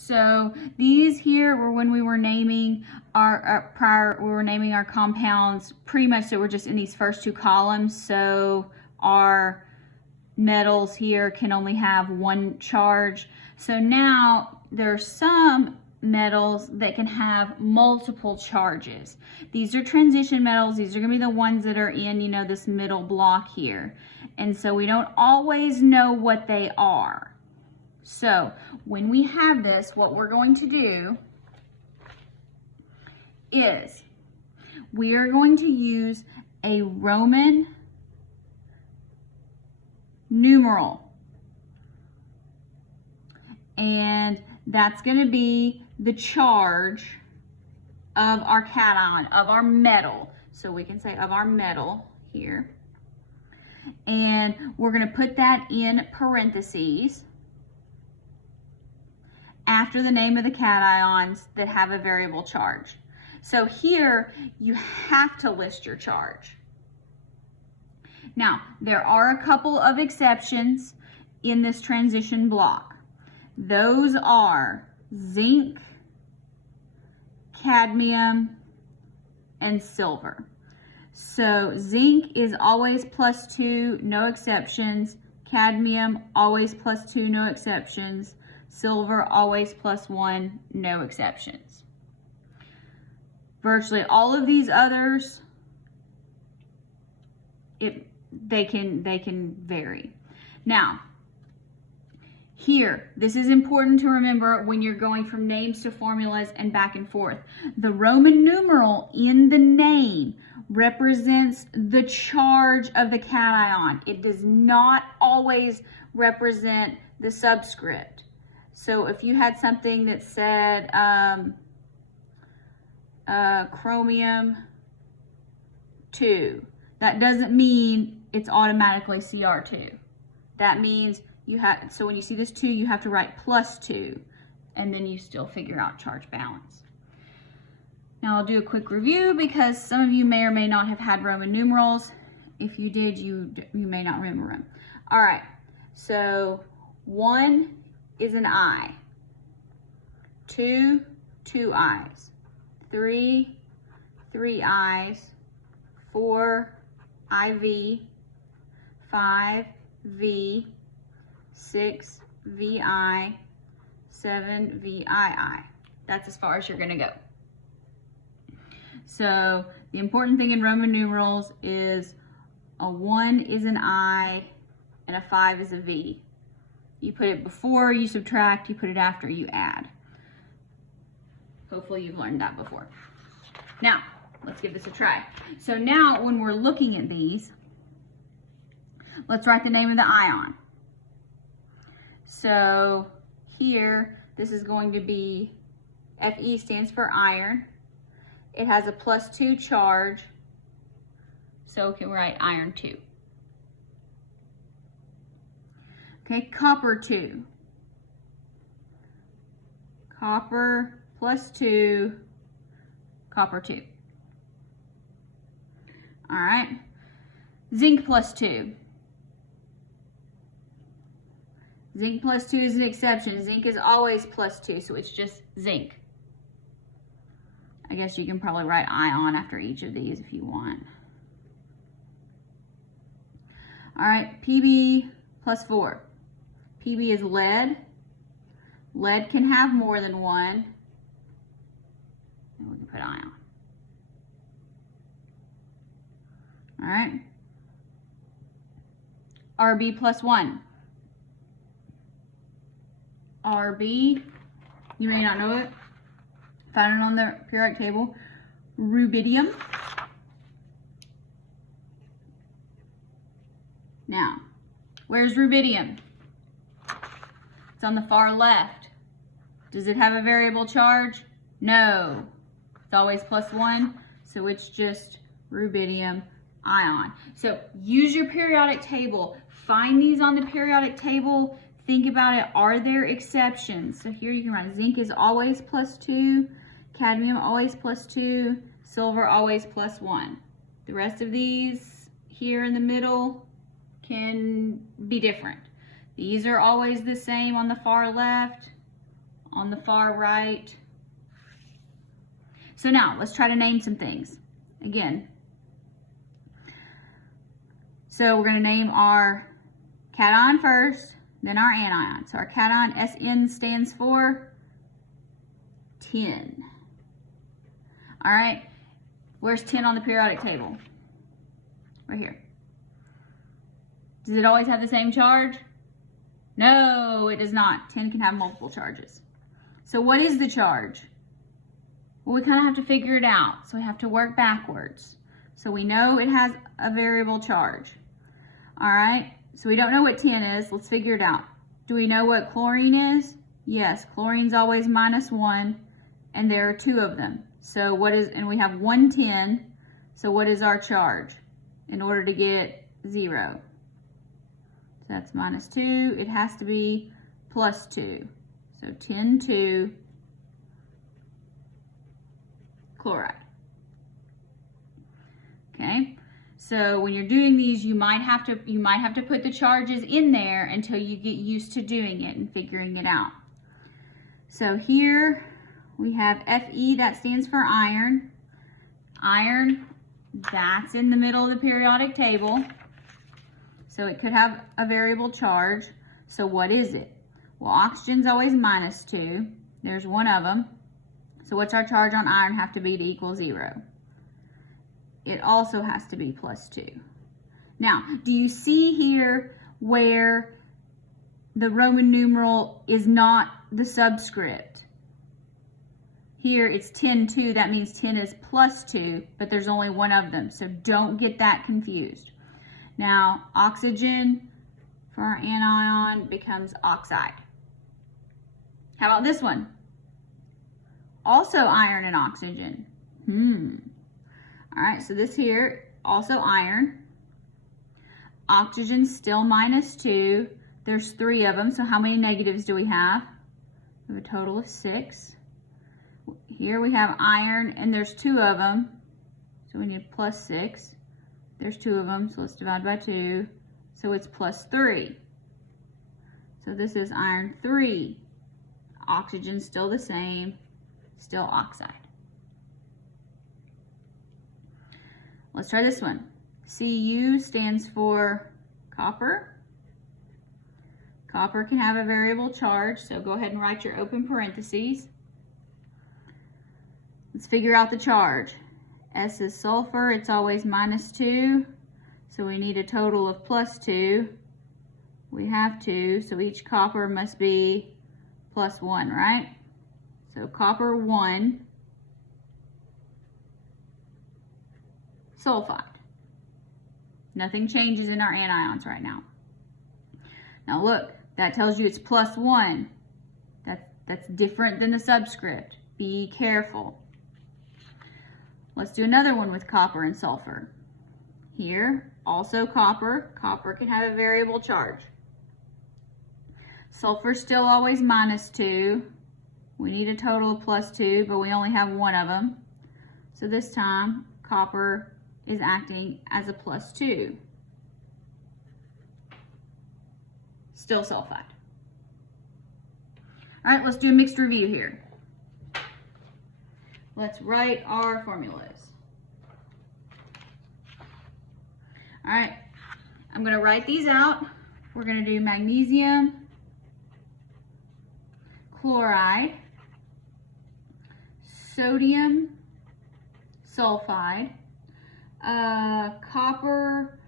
So these here were when we were naming our compounds pretty much, so we're just in these first two columns. So our metals here can only have one charge. So now there's some metals that can have multiple charges. These are transition metals. These are going to be the ones that are in, you know, this middle block here. And so we don't always know what they are. So when we have this, what we're going to do is we are going to use a Roman numeral. And that's going to be the charge of our cation, of our metal. So we can say of our metal here. And we're going to put that in parentheses after the name of the cations that have a variable charge. So here you have to list your charge. Now, there are a couple of exceptions in this transition block. Those are zinc, cadmium, and silver. So zinc is always +2, no exceptions. Cadmium, always +2, no exceptions. Silver, always +1, no exceptions. Virtually all of these others, they can vary. Now, here, this is important to remember when you're going from names to formulas and back and forth. The Roman numeral in the name represents the charge of the cation. It does not always represent the subscript. So if you had something that said chromium 2, that doesn't mean it's automatically Cr2. That means you have, so when you see this 2, you have to write +2, and then you still figure out charge balance. Now I'll do a quick review because some of you may or may not have had Roman numerals. If you did, you may not remember them. All right, so 1 is an I, 2, 2 I's, 3, 3 I's, 4, IV, 5, V, 6, VI, 7, VII. That's as far as you're gonna go. So the important thing in Roman numerals is a 1 is an I and a 5 is a V. You put it before, you subtract, you put it after, you add. Hopefully you've learned that before. Now, let's give this a try. So now when we're looking at these, let's write the name of the ion. So here, this is going to be, Fe stands for iron. It has a +2 charge, so we can write iron 2. Okay, copper 2. Copper +2, copper 2. All right, zinc +2. Zinc +2 is an exception. Zinc is always +2, so it's just zinc. I guess you can probably write ion after each of these if you want. All right, Pb +4. Pb is lead. Lead can have more than one. And we can put ion. All right. Rb +1. Rb, you may not know it. Found it on the periodic table. Rubidium. Now, where's rubidium? It's on the far left. Does it have a variable charge? No. It's always +1, so it's just rubidium ion. So use your periodic table. Find these on the periodic table. Think about it. Are there exceptions? So here you can write zinc is always +2, cadmium always +2, silver always +1. The rest of these here in the middle can be different. These are always the same on the far left. on the far right. So now let's try to name some things again. So we're going to name our cation first, then our anion. So our cation, SN, stands for 10. All right, where's 10 on the periodic table? Right here. Does it always have the same charge? No, it does not. 10 can have multiple charges. So what is the charge? Well, we kind of have to figure it out. So we have to work backwards. So we know it has a variable charge. All right, so we don't know what 10 is. Let's figure it out. Do we know what chlorine is? Yes, chlorine's always -1, and there are 2 of them. So what is, and we have 110, so what is our charge in order to get 0? So that's -2, it has to be +2. So 10(2) chloride. Okay, so when you're doing these, you might have to put the charges in there until you get used to doing it and figuring it out. So here we have Fe, that stands for iron. Iron, that's in the middle of the periodic table. So it could have a variable charge. So what is it? Well, oxygen's always -2. There's 1 of them. So what's our charge on iron have to be to equal 0? It also has to be +2. Now, do you see here where the Roman numeral is not the subscript? Here it's 10(2), that means 10 is +2, but there's only 1 of them, so don't get that confused. Now, oxygen for our anion becomes oxide. How about this one? Also iron and oxygen. All right, so this here, also iron. Oxygen's still -2. There's 3 of them, so how many negatives do we have? We have a total of 6. Here we have iron, and there's 2 of them, so we need +6. There's 2 of them, so let's divide by 2. So it's +3. So this is iron 3. Oxygen's still the same, still oxide. Let's try this one. Cu stands for copper. Copper can have a variable charge, so go ahead and write your open parentheses. Let's figure out the charge. S is sulfur, it's always -2, so we need a total of +2. We have 2, so each copper must be +1, right? So copper 1, sulfide. Nothing changes in our anions right now. Now look, that tells you it's +1. That's different than the subscript. Be careful. Let's do another one with copper and sulfur. Here, also copper. Copper can have a variable charge. Sulfur's still always -2. We need a total of +2, but we only have 1 of them. So this time, copper is acting as a +2. Still sulfide. All right, let's do a mixed review here. Let's write our formulas. All right, I'm going to write these out. We're going to do magnesium chloride, sodium sulfide, copper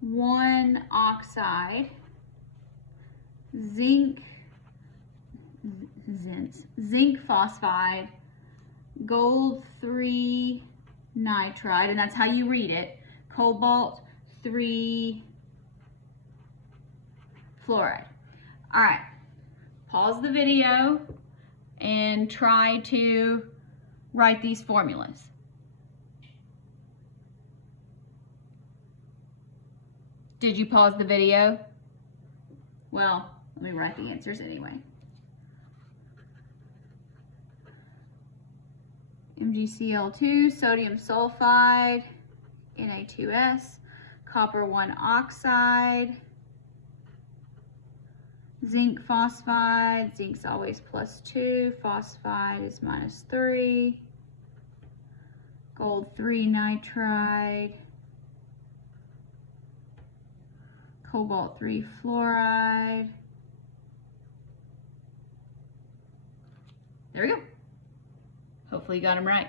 1 oxide, zinc phosphide, gold 3 nitride, and that's how you read it, cobalt 3 fluoride. All right, pause the video and try to write these formulas. Did you pause the video? Well, let me write the answers anyway. MgCl2, sodium sulfide, Na2S, copper 1 oxide, zinc phosphide, zinc's always +2, phosphide is -3, gold 3 nitride, cobalt 3 fluoride. There we go. Hopefully you got them right.